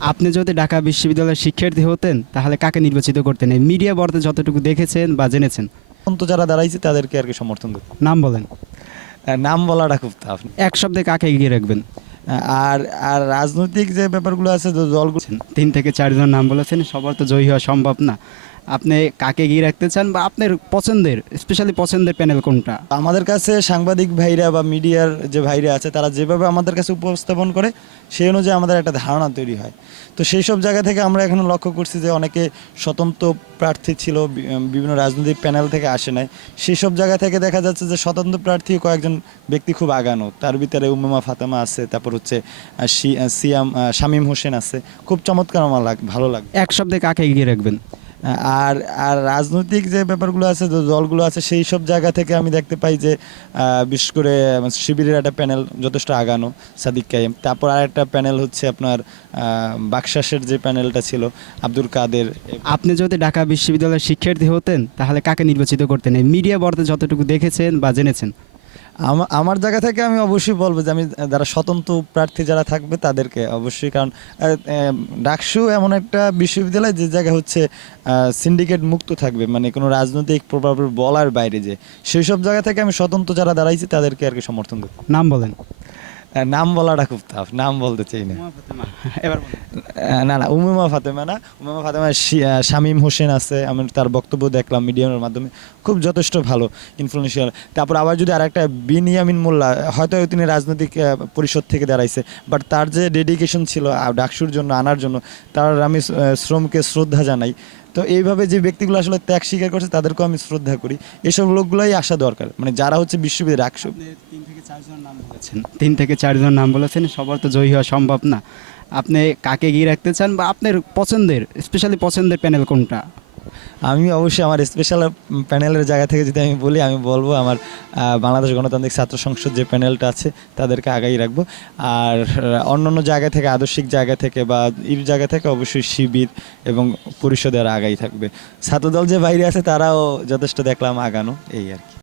আপনি যদি ঢাকা বিশ্ববিদ্যালয়ের শিক্ষার্থী হতেন তাহলে কাকে নির্বাচিত করতেন? এই মিডিয়া বর্তে যতটুকু দেখেছেন বা জেনেছেন। তো যারা দাঁড়াইছে তাদেরকে আর কি সমর্থন দিত। নাম বলেন। নাম বলাটা খুব টাফ। এক শব্দে কাকে এগিয়ে রাখবেন? আর আর রাজনৈতিক যে ব্যাপারগুলো আছে যে দলগুলো, 3 থেকে 4 জন নাম বলেছেন, সবার তো জয়ী হওয়া সম্ভব না। আপনি কাকে এগিয়ে রাখতে চান বা আপনার পছন্দের, স্পেশালি পছন্দের প্যানেল কোনটা? আমাদের কাছে সাংবাদিক ভাইরা বা মিডিয়ার যে ভাইরা আছে তারা যেভাবে আমাদের কাছে উপস্থাপন করে সেই অনুযায়ী আমাদের একটা ধারণা তৈরি হয়। তো সেই সব জায়গা থেকে আমরা এখনো লক্ষ্য করছি যে অনেকে স্বতন্ত্র প্রার্থী ছিল, বিভিন্ন রাজনৈতিক প্যানেল থেকে আসে নাই। সেই সব জায়গা থেকে দেখা যাচ্ছে যে স্বতন্ত্র প্রার্থী কয়েকজন ব্যক্তি খুব আগানো। তার ভিতরে উম্মামা ফাতেমা আছে, তারপর হচ্ছে শামীম হোসেন আছে। খুব চমৎকার, আমার ভালো লাগে। এক শব্দে কাকে এগিয়ে রাখবেন? আর আর রাজনৈতিক যে ব্যাপারগুলো আছে যে দলগুলো আছে সেই সব জায়গা থেকে আমি দেখতে পাই যে বিশেষ করে শিবিরের একটা প্যানেল যথেষ্ট আগানো, সাদিক কাইম। তারপর আর একটা প্যানেল হচ্ছে আপনার বাকশাসের যে প্যানেলটা ছিল, আব্দুল কাদের। আপনি যদি ঢাকা বিশ্ববিদ্যালয়ের শিক্ষার্থী হতেন তাহলে কাকে নির্বাচিত করতেন? এই মিডিয়া বর্তে যতটুকু দেখেছেন বা জেনেছেন। আমার জায়গা থেকে আমি অবশ্যই বলবো যে আমি যারা স্বতন্ত্র প্রার্থী যারা থাকবে তাদেরকে অবশ্যই, কারণ ডাকসু এমন একটা বিশ্ববিদ্যালয় যে জায়গা হচ্ছে সিন্ডিকেট মুক্ত থাকবে, মানে কোনো রাজনৈতিক প্রভাব বলার বাইরে, যে সেই সব জায়গা থেকে আমি স্বতন্ত্র যারা দাঁড়াইছি তাদেরকে আর কি সমর্থন দেব। নাম বলেন। নাম বলাটা খুব টাফ, নাম বলতে চাই না। এবার বলেন। না না, উমামা ফাতেমা না। উমামা ফাতেমা, শামীম হোসেন আছে, আমি তার বক্তব্য দেখলাম মিডিয়ামের মাধ্যমে, খুব যথেষ্ট ভালো, ইনফ্লুয়েন্সিয়াল। তারপর আবার যদি আরেকটা বিনিয়ামিন মোল্লা, হয়তো তিনি রাজনৈতিক পরিষদ থেকে দাঁড়াইছে, বাট তার যে ডেডিকেশন ছিল ডাকসুর জন্য আনার জন্য, তার আমি শ্রমকে শ্রদ্ধা জানাই। তো এইভাবে যে ব্যক্তিগুলো আসলে ত্যাগ স্বীকার করছে তাদেরকেও আমি শ্রদ্ধা করি। এসব লোকগুলাই আসা দরকার, মানে যারা হচ্ছে বিশ্ববিদ্যালয় ডাকসু। 3 থেকে 4 জন নাম বলেছেন, সবার তো জয়ী হওয়া সম্ভব না। আপনি কাকে এগিয়ে রাখতে চান বা আপনার পছন্দের, স্পেশালি পছন্দের প্যানেল কোনটা? আমি অবশ্যই আমার স্পেশাল প্যানেলের জায়গা থেকে যদি আমি বলি, আমি বলবো আমার বাংলাদেশ গণতান্ত্রিক ছাত্র সংসদ যে প্যানেলটা আছে তাদেরকে আগাই রাখবো। আর অন্য জায়গা থেকে, আদর্শিক জায়গা থেকে বা এই জায়গা থেকে অবশ্যই শিবির এবং পরিষদের আগাই থাকবে। ছাত্রদল যে বাইরে আছে তারাও যথেষ্ট দেখলাম আগানো, এই আর কি।